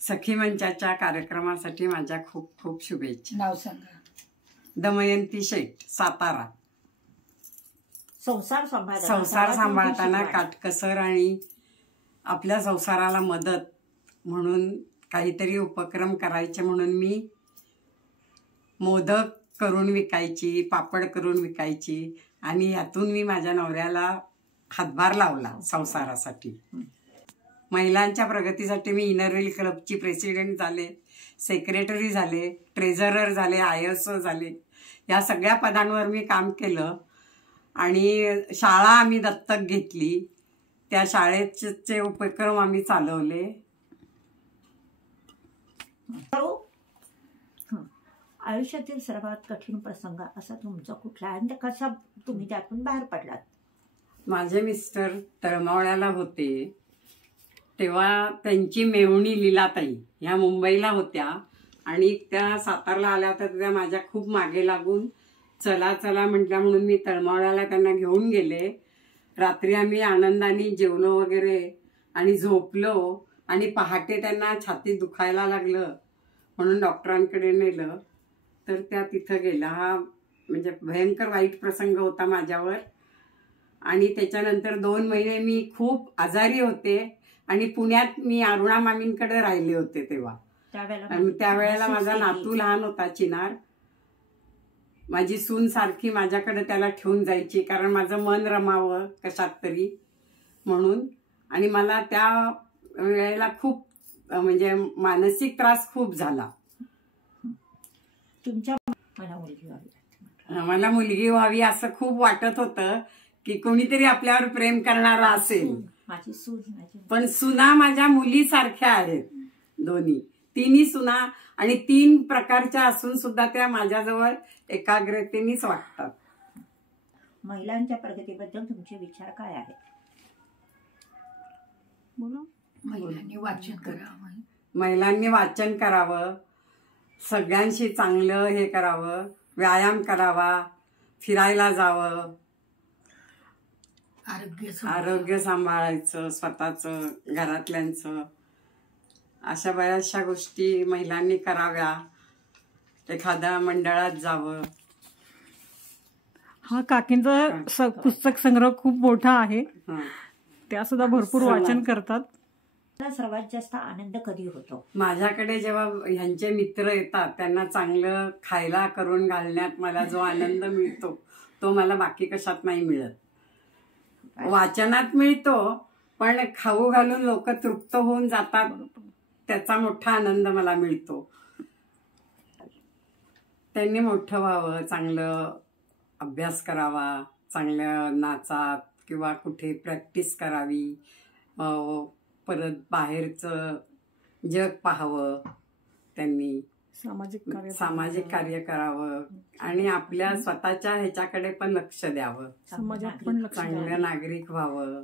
सखी मंचाच्या कार्यक्रमासाठी माझ्या खूप खूप शुभेच्छा. नाव सांगा. दमयंती शेठ, सातारा. संसार सांभाळताना काटकसर आणि आपल्या संसाराला मदत म्हणून काहीतरी उपक्रम करायचे म्हणून मी मोदक करून विकायची, पापड करून विकायची आणि यातून मी माझ्या नवऱ्याला हातभार लावला संसारासाठी. महिलांच्या प्रगतीसाठी मी इनर व्हील क्लबची प्रेसिडेंट झाले, सेक्रेटरी झाले, ट्रेझरर झाले, ISO झाले. या सगळ्या पदांवर मी काम केलं आणि शाळा आम्ही दत्तक घेतली. त्या शाळेचे उपक्रम आम्ही चालवले. आयुष्यातील सर्वात कठीण प्रसंग असा तुमचा कुठला आणि कसा तुम्ही त्यातून बाहेर पडलात? माझे मिस्टर तळमावळ्याला होते तेव्हा त्यांची मेहुणी लीलाताई ह्या मुंबईला होत्या आणि त्या सातारला आल्या होत्या. त्या माझ्या खूप मागे लागून चला चला म्हटल्या म्हणून मी तळमावळ्याला त्यांना घेऊन गेले. रात्री आम्ही आनंदाने जेवलो वगैरे आणि झोपलो आणि पहाटे त्यांना छातीत दुखायला लागलं म्हणून डॉक्टरांकडे नेलं तर त्या तिथं गेल्या. हा म्हणजे भयंकर वाईट प्रसंग होता माझ्यावर. आणि त्याच्यानंतर 2 महिने मी खूप आजारी होते आणि पुण्यात मी अरुणा मामींकडे राहिले होते तेव्हा. त्यावेळेला माझा नातू लहान होता चिनार. माझी सून सारखी माझ्याकडे त्याला ठेवून जायची कारण माझं मन रमावं कशात तरी म्हणून. आणि मला त्या वेळेला खूप म्हणजे मानसिक त्रास खूप झाला. मला मुलगी व्हावी असं खूप वाटत होतं की कोणीतरी आपल्यावर प्रेम करणारा असेल. पण सुना माझ्या मुलीसारख्या आहेत दोन्ही, तिन्ही सुना आणि 3 प्रकारच्या असून सुद्धा त्या माझ्याजवळ एकाग्रतेनेच वागतात. महिलांच्या प्रगतीबद्दल तुमचे विचार काय आहेत? महिलांनी वाचन करावं. महिलांनी वाचन करावं, सगळ्यांशी चांगलं हे करावं, व्यायाम करावा, फिरायला जावं, आरोग्य सांभाळायचं स्वतःचं, घरातल्यांचं. अशा बऱ्याचशा गोष्टी महिलांनी कराव्या. एखाद्या मंडळात जावं. हा काकींचा पुस्तक संग्रह खूप मोठा आहे. त्या सुद्धा भरपूर वाचन करतात. सर्वात जास्त आनंद कधी होतो? माझ्याकडे जेव्हा ह्यांचे मित्र येतात त्यांना चांगलं खायला करून घालण्यात मला जो आनंद मिळतो तो मला बाकी कशात नाही मिळत. वाचनात मिळतो पण खाऊ घालून लोक तृप्त होऊन जातात त्याचा मोठा आनंद मला मिळतो. त्यांनी मोठं व्हावं, चांगलं अभ्यास करावा, चांगल्या नाचात किंवा कुठे प्रॅक्टिस करावी, परत बाहेरचं जग पाहावं, त्यांनी सामाजिक कार्य करावं आणि आपल्या स्वतःच्या ह्याच्याकडे पण लक्ष द्यावं. चांगलं नागरिक व्हावं.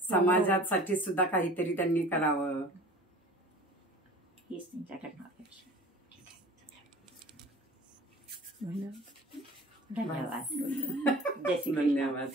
समाजासाठी सुद्धा काहीतरी त्यांनी करावं. धन्यवाद. धन्यवाद.